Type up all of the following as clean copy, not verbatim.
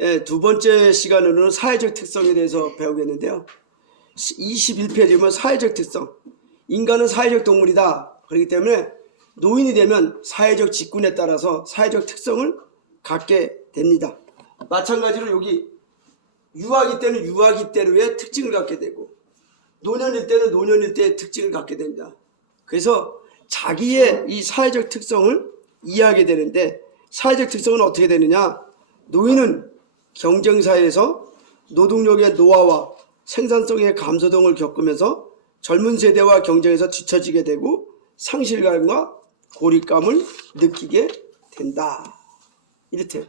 예, 두 번째 시간으로는 사회적 특성에 대해서 배우겠는데요. 21페이지 보면 사회적 특성. 인간은 사회적 동물이다. 그렇기 때문에 노인이 되면 사회적 직군에 따라서 사회적 특성을 갖게 됩니다. 마찬가지로 여기 유아기 때는 유아기 때로의 특징을 갖게 되고 노년일 때는 노년일 때의 특징을 갖게 됩니다. 그래서 자기의 이 사회적 특성을 이해하게 되는데 사회적 특성은 어떻게 되느냐? 노인은 경쟁사회에서 노동력의 노화와 생산성의 감소 등을 겪으면서 젊은 세대와 경쟁에서 뒤처지게 되고 상실감과 고립감을 느끼게 된다. 이렇대요.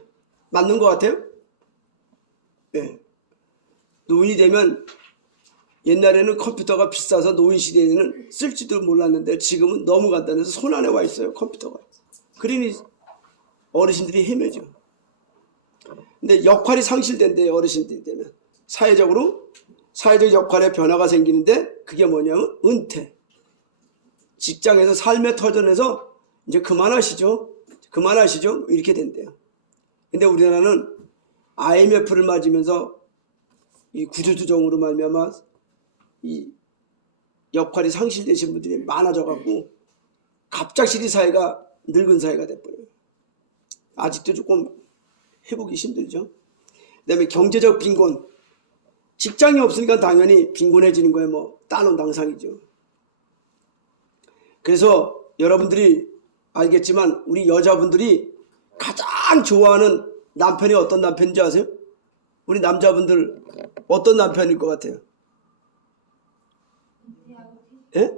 맞는 것 같아요? 네. 노인이 되면 옛날에는 컴퓨터가 비싸서 노인 시대에는 쓸지도 몰랐는데 지금은 너무 간단해서 손 안에 와 있어요. 컴퓨터가. 그러니 어르신들이 헤매죠. 근데 역할이 상실된대요. 어르신들이 되면. 사회적 역할에 변화가 생기는데 그게 뭐냐면 은퇴. 직장에서 삶의 터전에서 이제 그만하시죠. 이렇게 된대요. 근데 우리나라는 IMF를 맞으면서 이 구조조정으로 말미암아 이 역할이 상실되신 분들이 많아져갖고 갑작스레 사회가 늙은 사회가 돼버려요. 아직도 조금 회복이 힘들죠. 그 다음에 경제적 빈곤. 직장이 없으니까 당연히 빈곤해지는 거예요. 뭐 따놓은 당상이죠. 그래서 여러분들이 알겠지만 우리 여자분들이 가장 좋아하는 남편이 어떤 남편인지 아세요? 우리 남자분들 어떤 남편일 것 같아요? 예?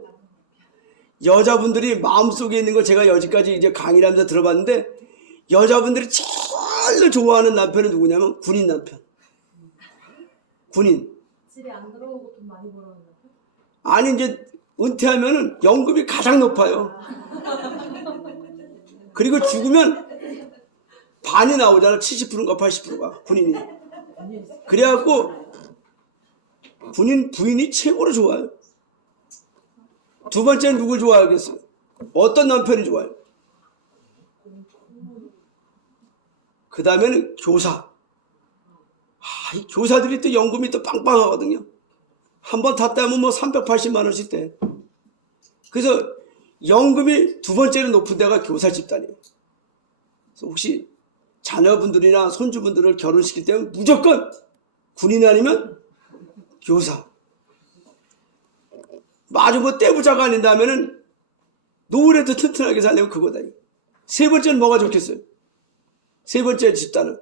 여자분들이 마음속에 있는 걸 제가 여지까지 이제 강의를 하면서 들어봤는데 여자분들이 제일 좋아하는 남편은 누구냐면 군인 남편. 군인. 집에 안 들어오고 돈 많이 벌어오는 남편? 아니 이제 은퇴하면은 연금이 가장 높아요. 그리고 죽으면 반이 나오잖아. 70%인가 80%가 군인이. 그래갖고 군인 부인이 최고로 좋아요. 두 번째는 누굴 좋아하겠어요? 어떤 남편이 좋아요? 그 다음에는 교사. 이 교사들이 또 연금이 또 빵빵하거든요. 한번 탔다 하면 뭐 380만 원씩 돼. 그래서 연금이 두 번째로 높은 데가 교사 집단이에요. 그래서 혹시 자녀분들이나 손주분들을 결혼시킬 때는 무조건 군인 아니면 교사. 아주 뭐 떼부자가 아닌다면은 노후에도 튼튼하게 살려면 그거다. 세 번째는 뭐가 좋겠어요? 세 번째 집단은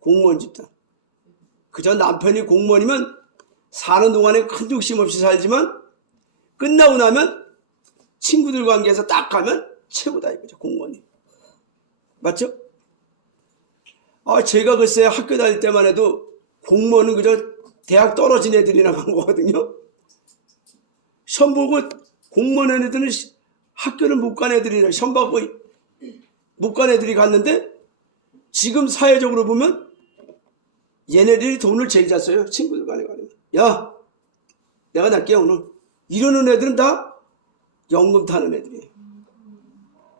공무원 집단. 그저 남편이 공무원이면 사는 동안에 큰 욕심 없이 살지만 끝나고 나면 친구들 관계에서 딱 가면 최고다 이거죠. 공무원이. 맞죠? 제가 글쎄 학교 다닐 때만 해도 공무원은 그저 대학 떨어진 애들이나 간 거거든요. 시험 보고 공무원 애들은 학교를 못 간 애들이나 시험 받고 못 간 애들이 갔는데 지금 사회적으로 보면 얘네들이 돈을 제일 잘 써요. 친구들 간에 가면. 야, 내가 낼게 오늘. 이러는 애들은 다 연금 타는 애들이에요.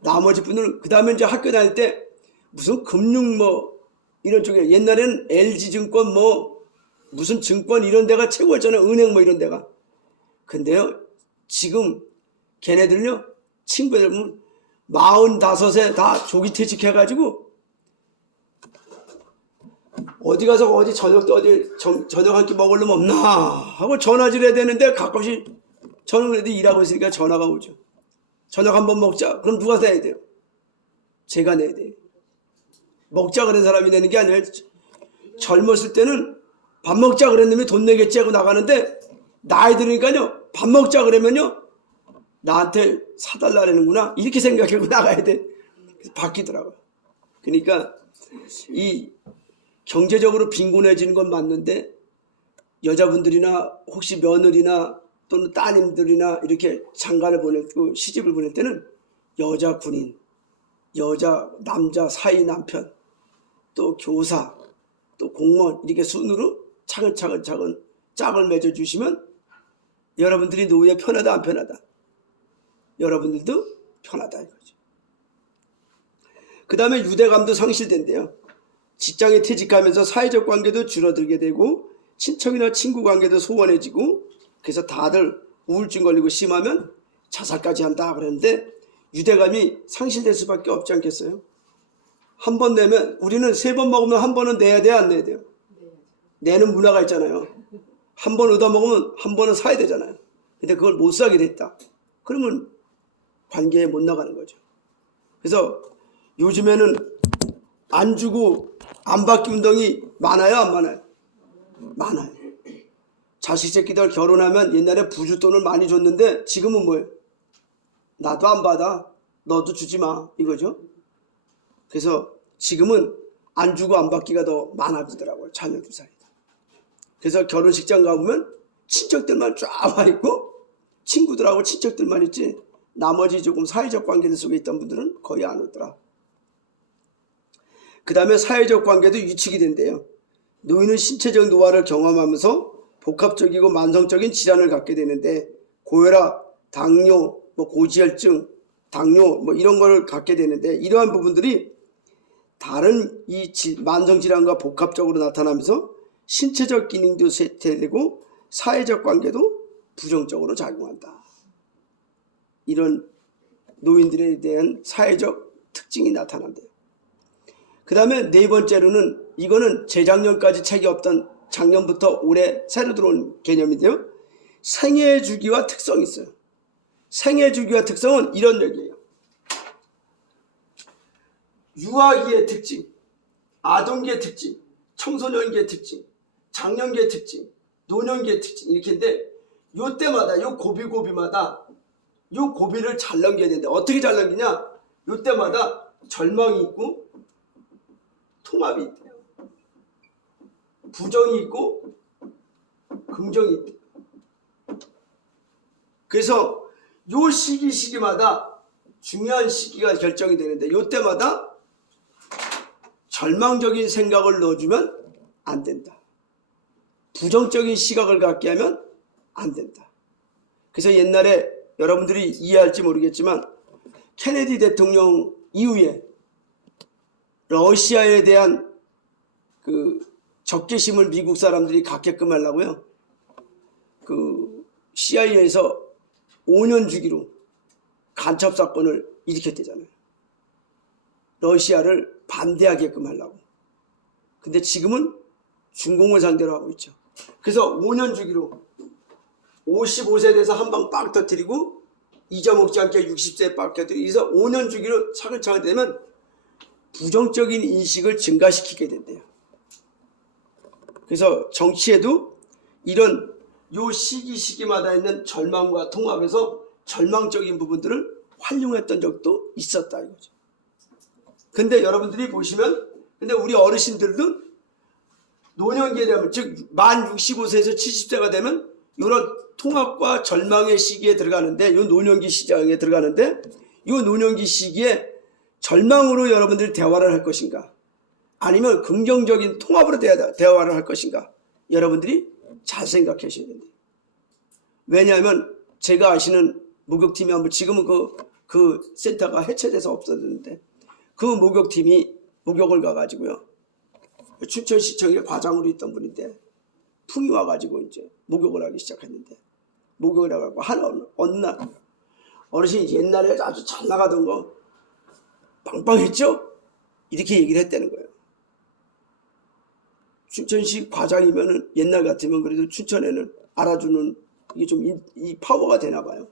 나머지 분들은 그 다음에 이제 학교 다닐 때 무슨 금융 뭐 이런 쪽에 옛날에는 LG증권 뭐 무슨 증권 이런 데가 최고였잖아요. 은행 뭐 이런 데가. 근데요 지금 걔네들요 친구들 보면 45에 다 조기 퇴직해가지고 어디 가서 어디 저녁도 어디 저녁 한 끼 먹으려면 없나 하고 전화질 해야 되는데 가끔씩 저는 그래도 일하고 있으니까 전화가 오죠. 저녁 한번 먹자. 그럼 누가 내야 돼요? 제가 내야 돼요. 먹자 그런 사람이 내는 게 아니라 젊었을 때는 밥 먹자 그런 놈이 돈 내겠지 하고 나가는데 나이 들으니까요 밥 먹자 그러면요 나한테 사달라는구나 이렇게 생각하고 나가야 돼. 그래서 바뀌더라고요. 그러니까 이 경제적으로 빈곤해지는 건 맞는데 여자분들이나 혹시 며느리나 또는 따님들이나 이렇게 장가를 보내고 시집을 보낼 때는 여자 군인, 남자 사위 남편, 또 교사, 또 공무원 이렇게 순으로 차근차근 짝을 맺어주시면 여러분들이 노후에 편하다 안 편하다? 여러분들도 편하다 이거죠. 그 다음에 유대감도 상실된대요. 직장에 퇴직하면서 사회적 관계도 줄어들게 되고 친척이나 친구 관계도 소원해지고 그래서 다들 우울증 걸리고 심하면 자살까지 한다 그랬는데 유대감이 상실될 수밖에 없지 않겠어요? 한 번 내면 우리는 3번 먹으면 한 번은 내야 돼, 안 내야 돼요? 내는 문화가 있잖아요. 한 번 얻어먹으면 한 번은 사야 되잖아요. 근데 그걸 못 사게 됐다. 그러면 관계에 못 나가는 거죠. 그래서 요즘에는 안 주고 안 받기 운동이 많아요, 안 많아요? 많아요. 자식 새끼들 결혼하면 옛날에 부주돈을 많이 줬는데 지금은 뭐예요? 나도 안 받아. 너도 주지 마. 이거죠. 그래서 지금은 안 주고 안 받기가 더 많아지더라고요. 자녀들 사이에. 그래서 결혼식장 가보면 친척들만 쫙 와 있고 친구들하고 친척들만 있지 나머지 조금 사회적 관계들 속에 있던 분들은 거의 안 오더라. 그 다음에 사회적 관계도 위축이 된대요. 노인은 신체적 노화를 경험하면서 복합적이고 만성적인 질환을 갖게 되는데 고혈압, 당뇨, 고지혈증, 당뇨 이런 걸 갖게 되는데 이러한 부분들이 다른 이 만성 질환과 복합적으로 나타나면서 신체적 기능도 쇠퇴되고 사회적 관계도 부정적으로 작용한다. 이런 노인들에 대한 사회적 특징이 나타난대요. 그 다음에 4번째로는 이거는 재작년까지 책이 없던 작년부터 올해 새로 들어온 개념인데요. 생애 주기와 특성이 있어요. 생애 주기와 특성은 이런 얘기예요. 유아기의 특징, 아동기의 특징, 청소년기의 특징, 장년기의 특징, 노년기의 특징 이렇게 인데 요때마다 요 고비마다 요 고비를 잘 넘겨야 되는데 어떻게 잘 넘기냐? 요때마다 절망이 있고 통합이 있대요. 부정이 있고 긍정이 있대요. 그래서 요 시기마다 중요한 시기가 결정이 되는데 요때마다 절망적인 생각을 넣어주면 안 된다. 부정적인 시각을 갖게 하면 안 된다. 그래서 옛날에 여러분들이 이해할지 모르겠지만 케네디 대통령 이후에 러시아에 대한 그 적개심을 미국 사람들이 갖게끔 하려고요. 그 CIA에서 5년 주기로 간첩 사건을 일으켰대잖아요. 러시아를 반대하게끔 하려고. 근데 지금은 중공을 상대로 하고 있죠. 그래서 5년 주기로 55세 돼서 한 방 빡 터뜨리고 잊어먹지 않게 60세에 빡 터뜨리고 그래서 5년 주기로 차근차근 되면 부정적인 인식을 증가시키게 된대요. 그래서 정치에도 이런 요 시기마다 있는 절망과 통합에서 절망적인 부분들을 활용했던 적도 있었다 이거죠. 근데 여러분들이 보시면 근데 우리 어르신들도 노년기에 되면 즉 만 65세에서 70세가 되면 이런 통합과 절망의 시기에 들어가는데 이 노년기 시장에 들어가는데 이 노년기 시기에 절망으로 여러분들이 대화를 할 것인가 아니면 긍정적인 통합으로 대화를 할 것인가 여러분들이 잘 생각하셔야 됩니다. 왜냐하면 제가 아시는 목욕팀이 한번 지금은 그 센터가 해체돼서 없어졌는데 그 목욕팀이 목욕을 가가지고요. 춘천시청에 과장으로 있던 분인데 풍이 와가지고 이제 목욕을 하기 시작했는데 목욕을 해가지고 어느 날 어르신이 옛날에 아주 잘 나가던 거 빵빵했죠? 이렇게 얘기를 했다는 거예요. 춘천시 과장이면은 옛날 같으면 그래도 춘천에는 알아주는 이게 좀 이 파워가 되나 봐요.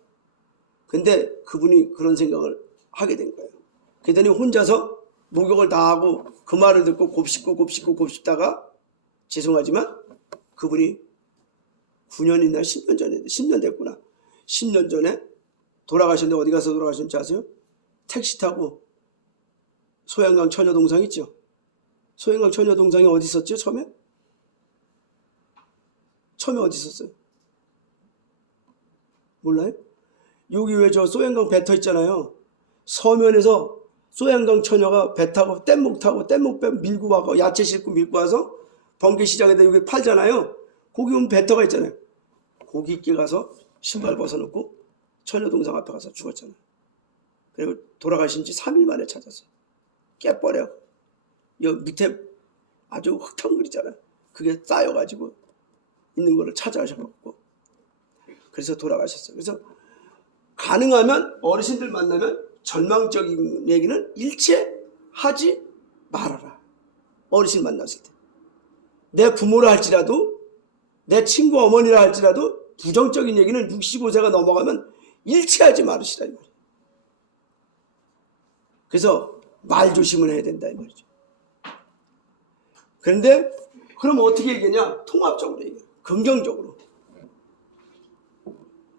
근데 그분이 그런 생각을 하게 된 거예요. 그랬더니 혼자서 목욕을 다 하고 그 말을 듣고 곱씹다가 죄송하지만 그분이 9년이나 10년 전에 10년 됐구나. 10년 전에 돌아가셨는데 어디 가서 돌아가셨는지 아세요? 택시 타고 소양강 처녀동상 있죠? 소양강 처녀동상이 어디 있었죠? 처음에 어디 있었어요? 몰라요? 여기 왜 저 소양강 배 터 있잖아요. 서면에서 소양강 처녀가 배 타고 뗏목 배 밀고 와서 야채 싣고 밀고 와서 번개시장에다 여기 팔잖아요. 거기 오면 배터가 있잖아요. 거기 있게 가서 신발 벗어놓고 처녀동상 앞에 가서 죽었잖아요. 그리고 돌아가신 지 3일 만에 찾았어요. 깨버려. 여기 밑에 아주 흙탕물이잖아요. 그게 쌓여가지고 있는 거를 찾아가셔갖고 그래서 돌아가셨어요. 그래서 가능하면 어르신들 만나면 절망적인 얘기는 일체 하지 말아라. 어르신 만났을 때. 내 부모라 할지라도 내 친구 어머니라 할지라도 부정적인 얘기는 65세가 넘어가면 일체 하지 말으시라 이 말이에요. 그래서 말 조심을 해야 된다 이 말이죠. 그런데 그럼 어떻게 얘기하냐? 통합적으로 얘기해요. 긍정적으로.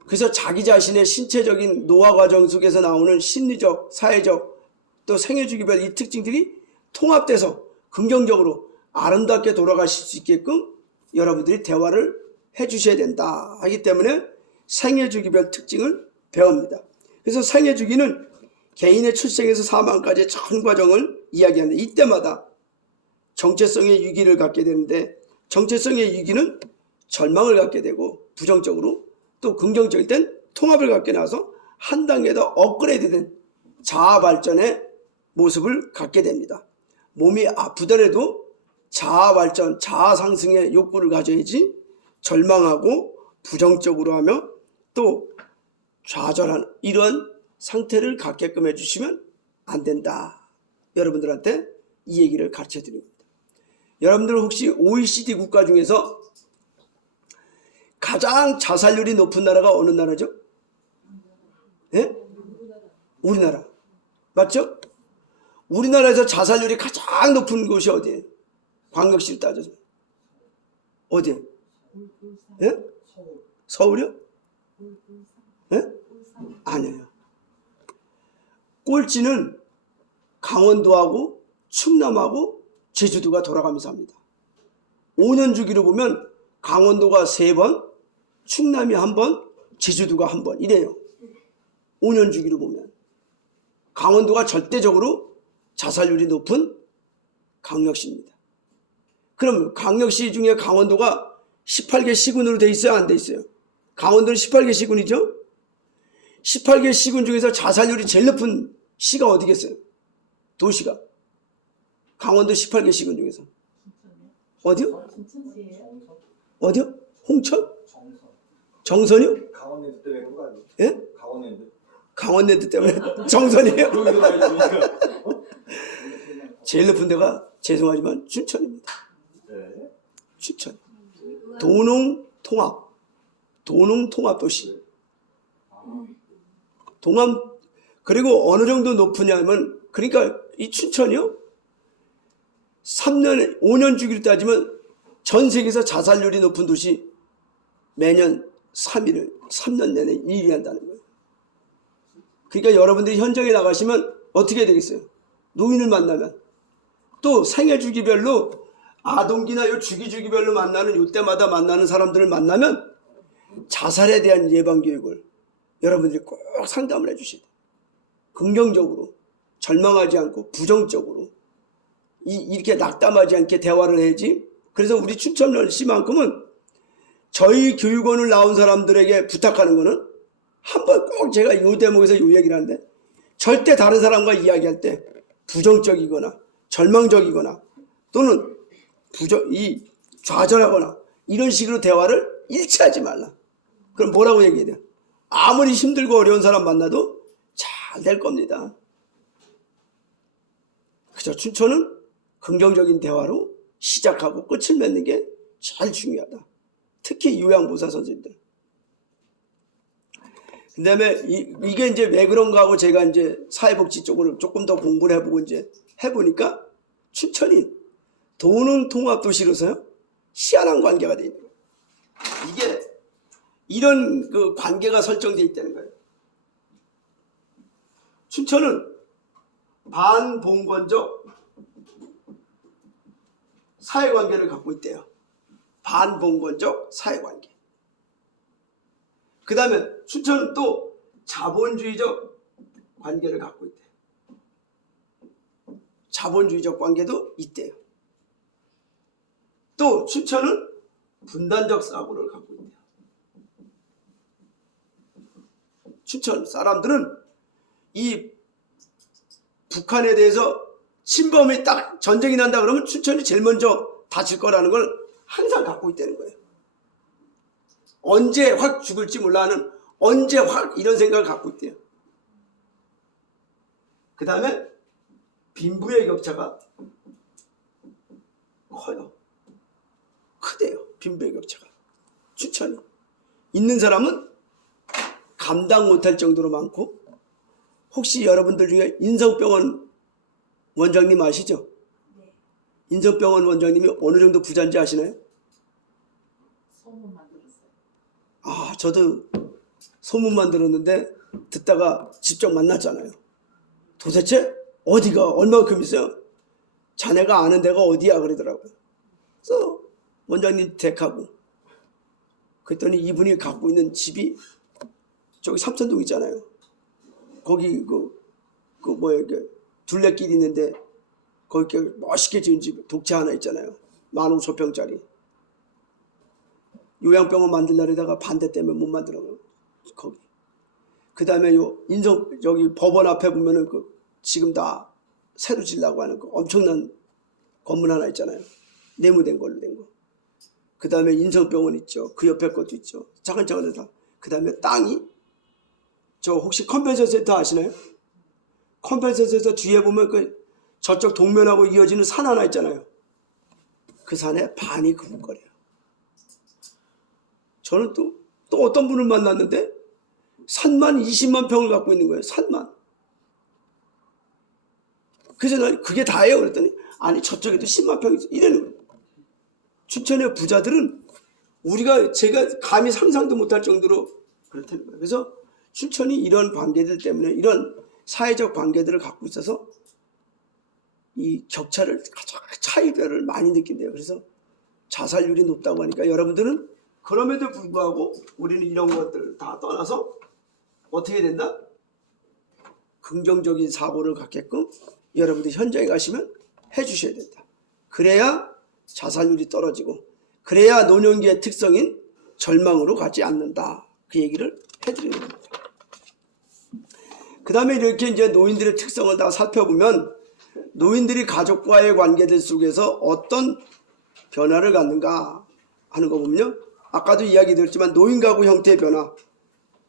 그래서 자기 자신의 신체적인 노화 과정 속에서 나오는 심리적, 사회적, 또 생애주기별 이 특징들이 통합돼서 긍정적으로 아름답게 돌아가실 수 있게끔 여러분들이 대화를 해주셔야 된다 하기 때문에 생애주기별 특징을 배웁니다. 그래서 생애주기는 개인의 출생에서 사망까지의 전 과정을 이야기하는데 이때마다 정체성의 위기를 갖게 되는데 정체성의 위기는 절망을 갖게 되고 부정적으로 또 긍정적일 땐 통합을 갖게 나서 한 단계 더 업그레이드된 자아 발전의 모습을 갖게 됩니다. 몸이 아프더라도 자아 발전, 자아 상승의 욕구를 가져야지 절망하고 부정적으로 하며 또 좌절하는 이런 상태를 갖게끔 해주시면 안 된다. 여러분들한테 이 얘기를 가르쳐 드립니다. 여러분들 혹시 OECD 국가 중에서 가장 자살률이 높은 나라가 어느 나라죠? 예? 우리나라. 맞죠? 우리나라에서 자살률이 가장 높은 곳이 어디예요? 광역시로 따져서. 어디예요? 예? 서울이요? 예? 아니에요. 꼴찌는 강원도하고 충남하고 제주도가 돌아가면서 합니다. 5년 주기로 보면 강원도가 3번, 충남이 1번, 제주도가 1번 이래요. 5년 주기로 보면. 강원도가 절대적으로 자살률이 높은 강력시입니다. 그럼 강력시 중에 강원도가 18개 시군으로 돼 있어요? 안 돼 있어요? 강원도는 18개 시군이죠? 18개 시군 중에서 자살률이 제일 높은 시가 어디겠어요? 도시가. 강원도 18개 시군 중에서. 어디요? 어디요? 홍천? 정선이요? 강원랜드 때문에 그런 거 아니에요? 예? 강원랜드. 강원랜드 때문에 정선이에요? 제일 높은 데가 죄송하지만 춘천입니다. 네. 춘천. 도농통합. 도농통합도시. 동암. 그리고 어느 정도 높으냐면 그러니까 이 춘천이요? 3년, 5년 주기로 따지면 전 세계에서 자살률이 높은 도시 매년 3위를 3년 내내 1위 한다는 거예요. 그러니까 여러분들이 현장에 나가시면 어떻게 해야 되겠어요? 노인을 만나면 또 생애 주기별로 아동기나 요 주기별로 만나는 요때마다 만나는 사람들을 만나면 자살에 대한 예방 교육을 여러분들이 꼭 상담을 해주셔야 돼요. 긍정적으로 절망하지 않고 부정적으로 이렇게 낙담하지 않게 대화를 해야지. 그래서 우리 춘천시만큼은 저희 교육원을 나온 사람들에게 부탁하는 거는 한번 꼭 제가 이 대목에서 이 얘기를 하는데 절대 다른 사람과 이야기할 때 부정적이거나 절망적이거나 또는 좌절하거나 이런 식으로 대화를 일치하지 말라. 그럼 뭐라고 얘기해야 돼요? 아무리 힘들고 어려운 사람 만나도 잘 될 겁니다. 그죠? 춘천은 긍정적인 대화로 시작하고 끝을 맺는 게 제일 중요하다. 특히 요양보호사 선생님들. 그 다음에 이게 이제 왜 그런가 하고 제가 이제 사회복지 쪽으로 조금 더 공부를 해보고 이제 해보니까 춘천이 도농통합도시로서요 희한한 관계가 돼 있는 거예요. 이게 이런 그 관계가 설정되어 있다는 거예요. 춘천은 반봉건적 사회관계를 갖고 있대요. 반봉건적 사회관계. 그 다음에 춘천은 또 자본주의적 관계를 갖고 있대요. 자본주의적 관계도 있대요. 또 춘천은 분단적 사고를 갖고 있대요. 춘천 사람들은 이 북한에 대해서 침범이 딱 전쟁이 난다 그러면 춘천이 제일 먼저 다칠 거라는 걸 항상 갖고 있다는 거예요. 언제 확 죽을지 몰라 하는, 언제 확 이런 생각을 갖고 있대요. 그 다음에 빈부의 격차가 커요. 크대요. 빈부의 격차가. 춘천이. 있는 사람은 감당 못할 정도로 많고, 혹시 여러분들 중에 인성병원 원장님 아시죠? 네. 인성병원 원장님이 어느 정도 부자인지 아시나요? 소문만 들었어요. 아, 저도 소문만 들었는데 듣다가 직접 만났잖아요. 도대체 어디가 얼마큼 있어요? 자네가 아는 데가 어디야? 그러더라고요. 그래서 원장님 댁하고, 그랬더니 이분이 갖고 있는 집이 저기 삼천동 있잖아요. 거기 이게 둘레길 있는데 거기 멋있게 지은 집 독채 하나 있잖아요. 15,000평짜리. 요양병원 만들려다가 반대 때문에 못 만들어요. 거기. 그 다음에 여기 법원 앞에 보면은 지금 다 새로 지려고 하는 엄청난 건물 하나 있잖아요. 네모된 걸로 된 거. 그 다음에 인성병원 있죠. 그 옆에 것도 있죠. 차근차근해서. 그 다음에 땅이, 저 혹시 컨벤션 센터 아시나요? 컨벤션 센터 뒤에 보면 저쪽 동면하고 이어지는 산 하나 있잖아요. 그 산에 반이 그물거려요. 저는 또 어떤 분을 만났는데 산만 20만 평을 갖고 있는 거예요. 산만. 그래서 난 그게 다예요. 그랬더니 아니 저쪽에도 10만 평이 있어. 이러는 거예요. 춘천의 부자들은 제가 감히 상상도 못할 정도로 그렇다는 거예요. 그래서 춘천이 이런 관계들 때문에, 이런 사회적 관계들을 갖고 있어서 이 격차를, 차이별을 많이 느낀대요. 그래서 자살률이 높다고 하니까 여러분들은 그럼에도 불구하고 우리는 이런 것들을 다 떠나서 어떻게 된다? 긍정적인 사고를 갖게끔 여러분들 현장에 가시면 해주셔야 된다. 그래야 자살률이 떨어지고, 그래야 노년기의 특성인 절망으로 가지 않는다. 그 얘기를 해드리는 겁니다. 그 다음에 이렇게 이제 노인들의 특성을 다 살펴보면, 노인들이 가족과의 관계들 속에서 어떤 변화를 갖는가 하는 거 보면요. 아까도 이야기 드렸지만 노인 가구 형태의 변화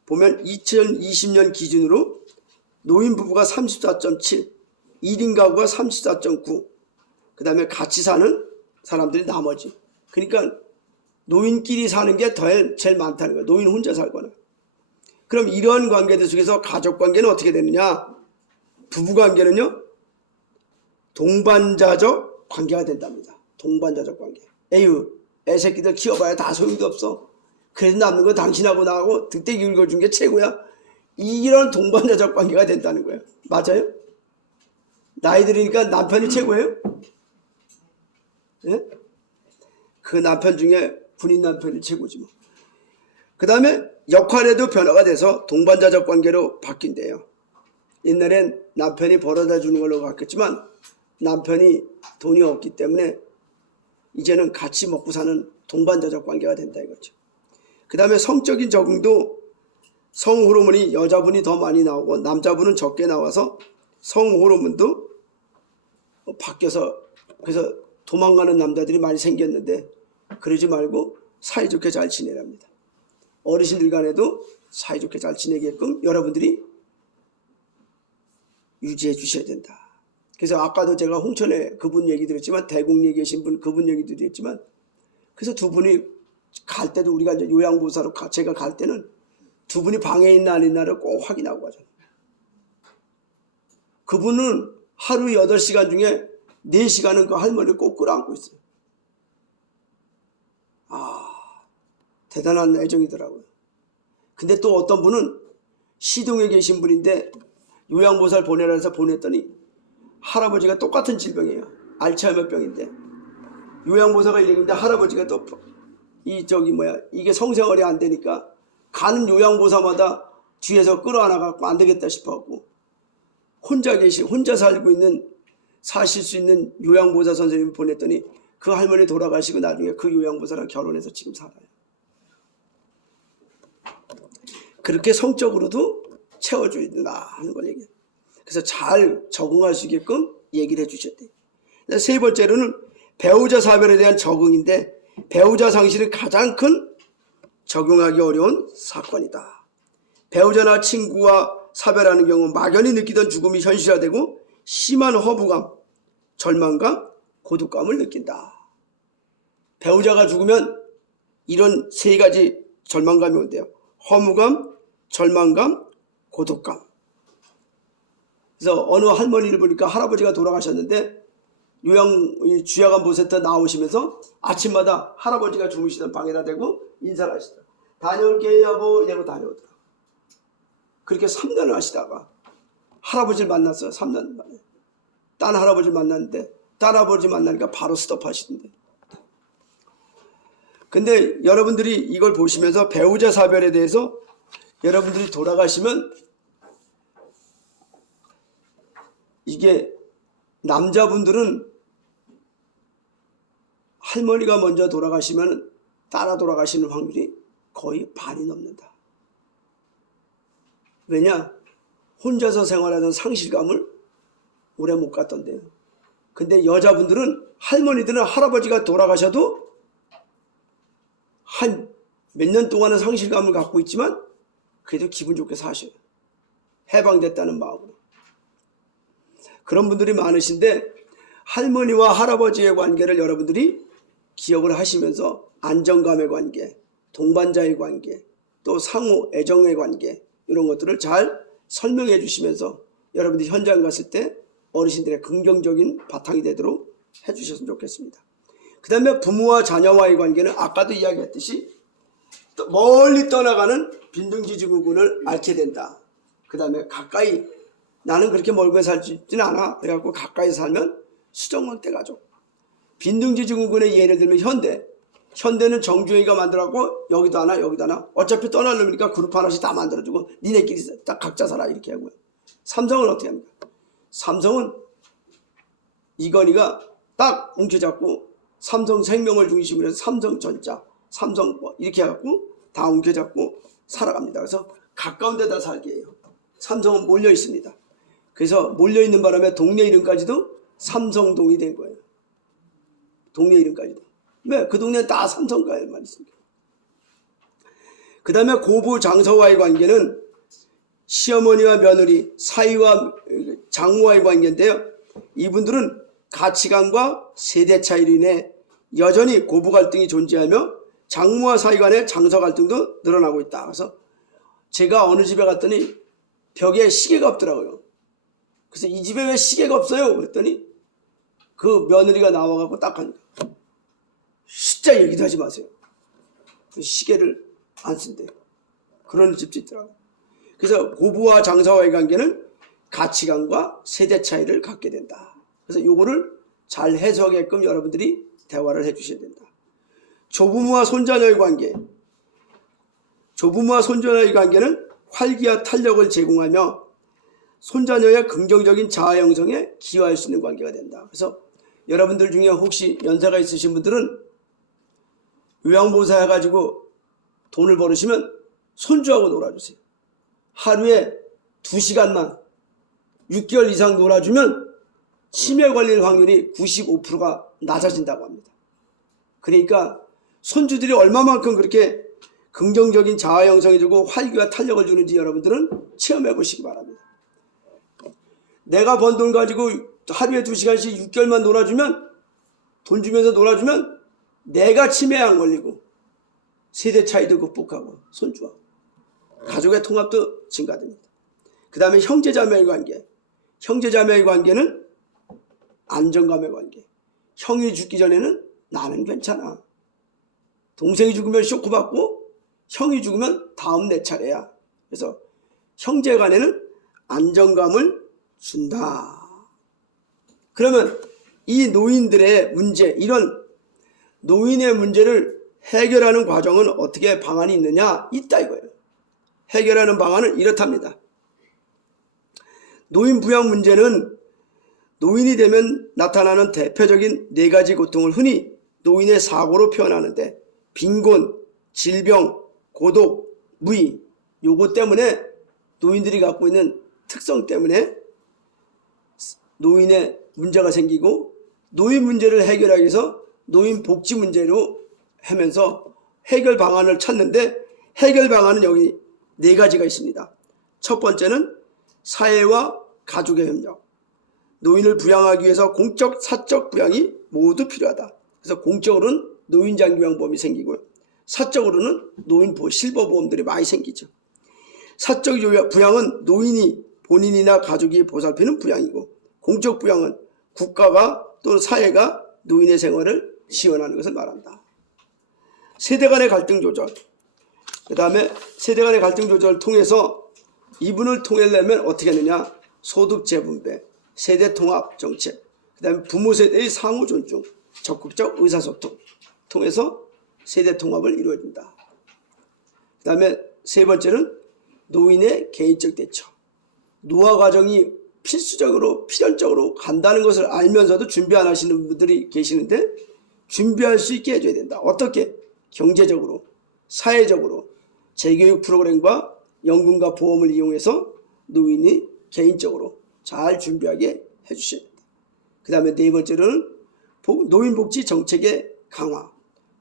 보면 2020년 기준으로 노인 부부가 34.7, 1인 가구가 34.9, 그 다음에 같이 사는 사람들이 나머지. 그러니까 노인끼리 사는 게 제일 많다는 거예요. 노인 혼자 살거나. 그럼 이런 관계들 속에서 가족 관계는 어떻게 되느냐? 부부 관계는요, 동반자적 관계가 된답니다. 동반자적 관계. 에휴, 애새끼들 키워봐야 다 소용도 없어. 그래서 남는 건 당신하고 나하고 그때 읽어준 게 최고야. 이런 동반자적 관계가 된다는 거예요. 맞아요? 나이 들으니까 남편이 최고예요? 예? 그 남편 중에 군인 남편이 최고지 뭐. 그 다음에 역할에도 변화가 돼서 동반자적 관계로 바뀐대요. 옛날엔 남편이 벌어다 주는 걸로 바뀌었지만 남편이 돈이 없기 때문에 이제는 같이 먹고 사는 동반자적 관계가 된다 이거죠. 그 다음에 성적인 적응도 성호르몬이 여자분이 더 많이 나오고 남자분은 적게 나와서 성호르몬도 바뀌어서, 그래서 도망가는 남자들이 많이 생겼는데 그러지 말고 사이좋게 잘 지내랍니다. 어르신들 간에도 사이좋게 잘 지내게끔 여러분들이 유지해 주셔야 된다. 그래서 아까도 제가 홍천에 그분 얘기 드렸지만, 대곡리에 계신 분 그분 얘기도 드렸지만, 그래서 두 분이 갈 때도, 우리가 이제 요양보호사로 제가 갈 때는 두 분이 방에 있나 안 있나를 꼭 확인하고 가죠. 그분은 하루 8시간 중에 4시간은 그 할머니를 꼭 끌어안고 있어요. 대단한 애정이더라고요. 근데 또 어떤 분은 시동에 계신 분인데 요양보호사를 보내라 해서 보냈더니 할아버지가 똑같은 질병이에요. 알츠하이머병인데 요양보호사가 이랬는데 할아버지가 또 이게 성생활이 안 되니까 가는 요양보호사마다 뒤에서 끌어안아갖고 안 되겠다 싶어갖고 혼자 살고 있는, 사실 수 있는 요양보호사 선생님을 보냈더니 그 할머니 돌아가시고 나중에 그 요양보호사랑 결혼해서 지금 살아요. 그렇게 성적으로도 채워줘야 된다 하는 걸 얘기해요. 그래서 잘 적응할 수 있게끔 얘기를 해주셨대요. 세 번째로는 배우자 사별에 대한 적응인데 배우자 상실은 가장 큰 적용하기 어려운 사건이다. 배우자나 친구와 사별하는 경우 막연히 느끼던 죽음이 현실화되고 심한 허무감, 절망감, 고독감을 느낀다. 배우자가 죽으면 이런 세 가지 절망감이 온대요. 허무감, 절망감, 고독감. 그래서 어느 할머니를 보니까 할아버지가 돌아가셨는데 주야간 보센터 나오시면서 아침마다 할아버지가 주무시던 방에다 대고 인사를 하시더라. 다녀올게요 여보 이러고 다녀오더라. 그렇게 3년을 하시다가 할아버지를 만났어요. 3년 만에. 딴 할아버지를 만났는데 딴 할아버지 만나니까 바로 스톱하시던데. 근데 여러분들이 이걸 보시면서 배우자 사별에 대해서 여러분들이 돌아가시면 이게 남자분들은 할머니가 먼저 돌아가시면 따라 돌아가시는 확률이 거의 반이 넘는다. 왜냐? 혼자서 생활하던 상실감을 오래 못 갔던데요. 근데 여자분들은 할머니들은 할아버지가 돌아가셔도 한 몇 년 동안은 상실감을 갖고 있지만 그래도 기분 좋게 사셔요. 해방됐다는 마음으로. 그런 분들이 많으신데 할머니와 할아버지의 관계를 여러분들이 기억을 하시면서 안정감의 관계, 동반자의 관계, 또 상호 애정의 관계 이런 것들을 잘 설명해 주시면서 여러분들이 현장 갔을 때 어르신들의 긍정적인 바탕이 되도록 해주셨으면 좋겠습니다. 그 다음에 부모와 자녀와의 관계는 아까도 이야기했듯이 멀리 떠나가는 빈둥지중구군을 앓게 된다. 그 다음에 가까이 나는 그렇게 멀게 살지는 않아. 그래갖고 가까이 살면 수정왕대 가족. 빈둥지중구군의 예를 들면 현대는 정주행이가 만들어갖고 여기도 하나 여기도 하나 어차피 떠나려니까 그룹 하나씩 다 만들어주고 니네끼리 딱 각자 살아 이렇게 하고요. 삼성은 어떻게 합니까? 삼성은 이건희가 딱 움켜잡고 삼성생명을 중심으로 해서 삼성전자, 삼성 이렇게 해갖고 다 움켜잡고 살아갑니다. 그래서 가까운 데다 살게 해요. 삼성은 몰려 있습니다. 그래서 몰려 있는 바람에 동네 이름까지도 삼성동이 된 거예요. 동네 이름까지도. 왜? 그 동네는 다 삼성가에만 있습니다. 그 다음에 고부 장서와의 관계는 시어머니와 며느리, 사위와 장모와의 관계인데요. 이분들은 가치관과 세대 차이로 인해 여전히 고부 갈등이 존재하며 장모와 사위 간의 장서 갈등도 늘어나고 있다. 그래서 제가 어느 집에 갔더니 벽에 시계가 없더라고요. 그래서 이 집에 왜 시계가 없어요? 그랬더니 그 며느리가 나와갖고 딱 하니까 진짜 얘기도 하지 마세요. 시계를 안 쓴대요. 그런 집도 있더라고요. 그래서 고부와 장사와의 관계는 가치관과 세대 차이를 갖게 된다. 그래서 요거를 잘 해석하게끔 여러분들이 대화를 해주셔야 된다. 조부모와 손자녀의 관계. 조부모와 손자녀의 관계는 활기와 탄력을 제공하며 손자녀의 긍정적인 자아 형성에 기여할 수 있는 관계가 된다. 그래서 여러분들 중에 혹시 연세가 있으신 분들은 요양보호사 해가지고 돈을 벌으시면 손주하고 놀아주세요. 하루에 2시간만 6개월 이상 놀아주면 치매 걸릴 확률이 95%가 낮아진다고 합니다. 그러니까 손주들이 얼마만큼 그렇게 긍정적인 자아 형성해주고 활기와 탄력을 주는지 여러분들은 체험해 보시기 바랍니다. 내가 번 돈 가지고 하루에 2시간씩 6개월만 놀아주면 돈 주면서 놀아주면 내가 치매에 안 걸리고 세대 차이도 극복하고 손주와 가족의 통합도 증가됩니다. 그 다음에 형제자매의 관계. 형제자매의 관계는 안정감의 관계. 형이 죽기 전에는 나는 괜찮아. 동생이 죽으면 쇼크받고 형이 죽으면 다음 내 차례야. 그래서 형제 간에는 안정감을 준다. 그러면 이 노인들의 문제, 이런 노인의 문제를 해결하는 과정은 어떻게 방안이 있느냐? 있다 이거예요. 해결하는 방안은 이렇답니다. 노인 부양 문제는 노인이 되면 나타나는 대표적인 4가지 고통을 흔히 노인의 사고로 표현하는데 빈곤, 질병, 고독, 무의 요거 때문에 노인들이 갖고 있는 특성 때문에 노인의 문제가 생기고 노인 문제를 해결하기 위해서 노인 복지 문제로 하면서 해결 방안을 찾는데 해결 방안은 여기 4가지가 있습니다. 첫 번째는 사회와 가족의 협력. 노인을 부양하기 위해서 공적, 사적 부양이 모두 필요하다. 그래서 공적으로는 노인장기요양보험이 생기고요. 사적으로는 노인 실버보험들이 많이 생기죠. 사적 부양은 노인이 본인이나 가족이 보살피는 부양이고, 공적 부양은 국가가 또는 사회가 노인의 생활을 지원하는 것을 말한다. 세대 간의 갈등 조절. 그 다음에 세대 간의 갈등 조절을 통해서 이분을 통일하려면 어떻게 하느냐. 소득 재분배, 세대 통합 정책, 그 다음에 부모 세대의 상호 존중, 적극적 의사소통 통해서 세대 통합을 이루어진다. 그 다음에 세 번째는 노인의 개인적 대처. 노화 과정이 필연적으로 간다는 것을 알면서도 준비 안 하시는 분들이 계시는데 준비할 수 있게 해줘야 된다. 어떻게? 경제적으로, 사회적으로, 재교육 프로그램과 연금과 보험을 이용해서 노인이 개인적으로 잘 준비하게 해주셔야 된다. 그 다음에 네 번째로는 노인복지 정책의 강화.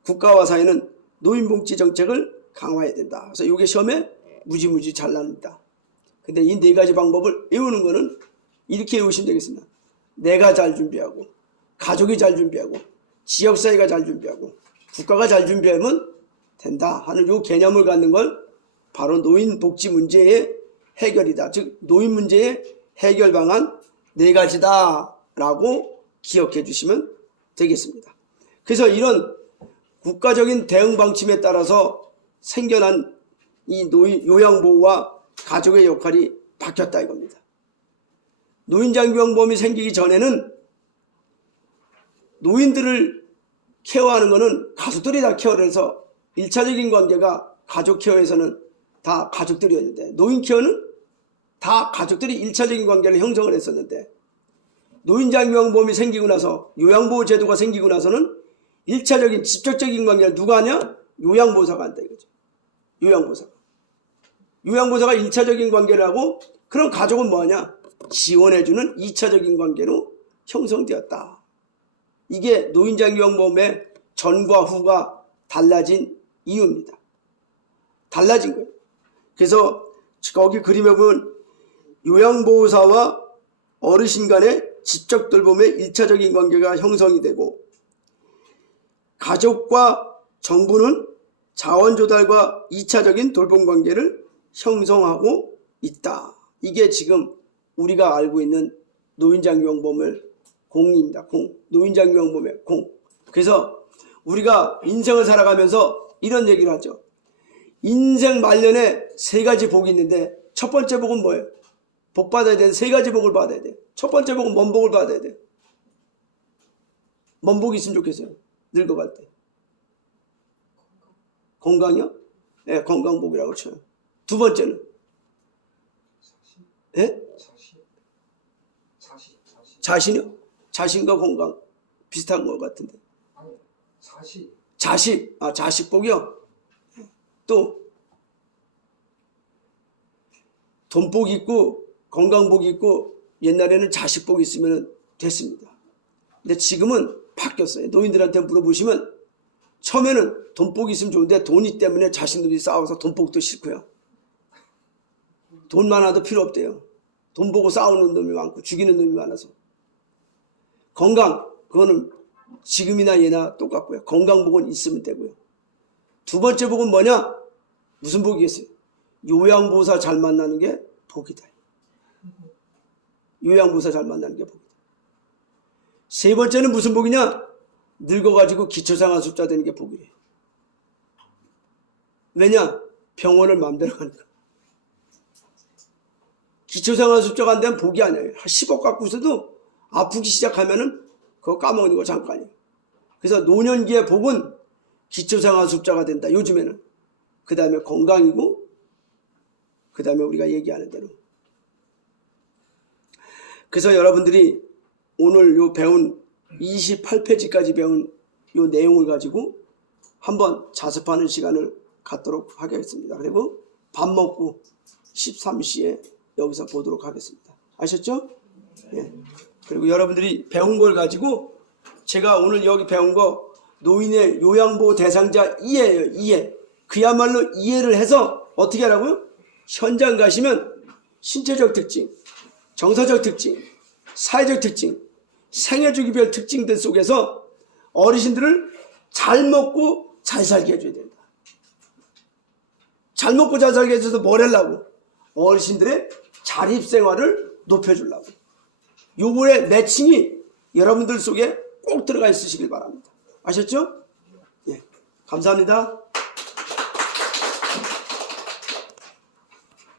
국가와 사회는 노인복지 정책을 강화해야 된다. 그래서 이게 시험에 무지무지 잘 나옵니다. 근데 이 4가지 방법을 외우는 거는 이렇게 외우시면 되겠습니다. 내가 잘 준비하고, 가족이 잘 준비하고, 지역사회가 잘 준비하고, 국가가 잘 준비하면 된다 하는 이 개념을 갖는 걸 바로 노인복지 문제의 해결이다. 즉 노인 문제의 해결 방안 4가지다 라고 기억해 주시면 되겠습니다. 그래서 이런 국가적인 대응 방침에 따라서 생겨난 이 요양보호와 가족의 역할이 바뀌었다 이겁니다. 노인장기요양보험이 생기기 전에는 노인들을 케어하는 것은 가족들이 다 케어를 해서 1차적인 관계가 가족 케어에서는 다 가족들이었는데, 노인 케어는 다 가족들이 1차적인 관계를 형성을 했었는데, 노인장기요양보험이 생기고 나서, 요양보호 제도가 생기고 나서는 1차적인 직접적인 관계를 누가 하냐? 요양보호사가 한다 이거죠. 요양보호사가 1차적인 관계를 하고, 그럼 가족은 뭐 하냐? 지원해주는 2차적인 관계로 형성되었다. 이게 노인장기요양보험의 전과 후가 달라진 이유입니다. 달라진 거예요. 그래서 거기 그림에 보면 요양보호사와 어르신 간의 지적 돌봄의 1차적인 관계가 형성이 되고, 가족과 정부는 자원 조달과 2차적인 돌봄 관계를 형성하고 있다. 이게 지금 우리가 알고 있는 노인장기요양보험의 공입니다. 노인장기요양보험의 공. 그래서 우리가 인생을 살아가면서 이런 얘기를 하죠. 인생 말년에 3가지 복이 있는데 첫 번째 복은 뭐예요? 복 받아야 되는 3가지 복을 받아야 돼. 첫 번째 복은 뭔 복을 받아야 돼? 뭔 복이 있으면 좋겠어요? 늙어갈 때. 건강이요? 네, 건강복이라고 쳐요. 두 번째는? 예? 자신이요? 자신과 건강 비슷한 것 같은데. 자식. 자식복이요? 또 돈복 있고 건강복 있고 옛날에는 자식복 있으면 됐습니다. 근데 지금은 바뀌었어요. 노인들한테 물어보시면 처음에는 돈복이 있으면 좋은데 돈이 때문에 자신들이 싸워서 돈복도 싫고요. 돈 많아도 필요 없대요. 돈 보고 싸우는 놈이 많고 죽이는 놈이 많아서. 건강, 그거는 지금이나 예나 똑같고요. 건강복은 있으면 되고요. 두 번째 복은 뭐냐? 무슨 복이겠어요? 요양보호사 잘 만나는 게 복이다. 요양보호사 잘 만나는 게 복이다. 세 번째는 무슨 복이냐? 늙어가지고 기초생활수급자 되는 게 복이래요. 왜냐? 병원을 마음대로 가니까. 기초생활수급자가 안 되면 복이 아니에요. 10억 갖고 있어도 아프기 시작하면은 그거 까먹는 거 잠깐이에요. 그래서 노년기의 복은 기초생활수급자가 된다. 요즘에는. 그 다음에 건강이고, 그 다음에 우리가 얘기하는 대로. 그래서 여러분들이 오늘 요 배운 28페이지까지 배운 요 내용을 가지고 한번 자습하는 시간을 갖도록 하겠습니다. 그리고 밥 먹고 13시에 여기서 보도록 하겠습니다. 아셨죠? 예. 그리고 여러분들이 배운 걸 가지고 제가 오늘 여기 배운 거 노인의 요양보호 대상자 이해예요. 이해. 그야말로 이해를 해서 어떻게 하라고요? 현장 가시면 신체적 특징, 정서적 특징, 사회적 특징, 생애주기별 특징들 속에서 어르신들을 잘 먹고 잘 살게 해줘야 된다. 잘 먹고 잘 살게 해줘서 뭘 하려고? 어르신들의 자립생활을 높여주려고. 요거의 매칭이 여러분들 속에 꼭 들어가 있으시길 바랍니다. 아셨죠? 예, 감사합니다.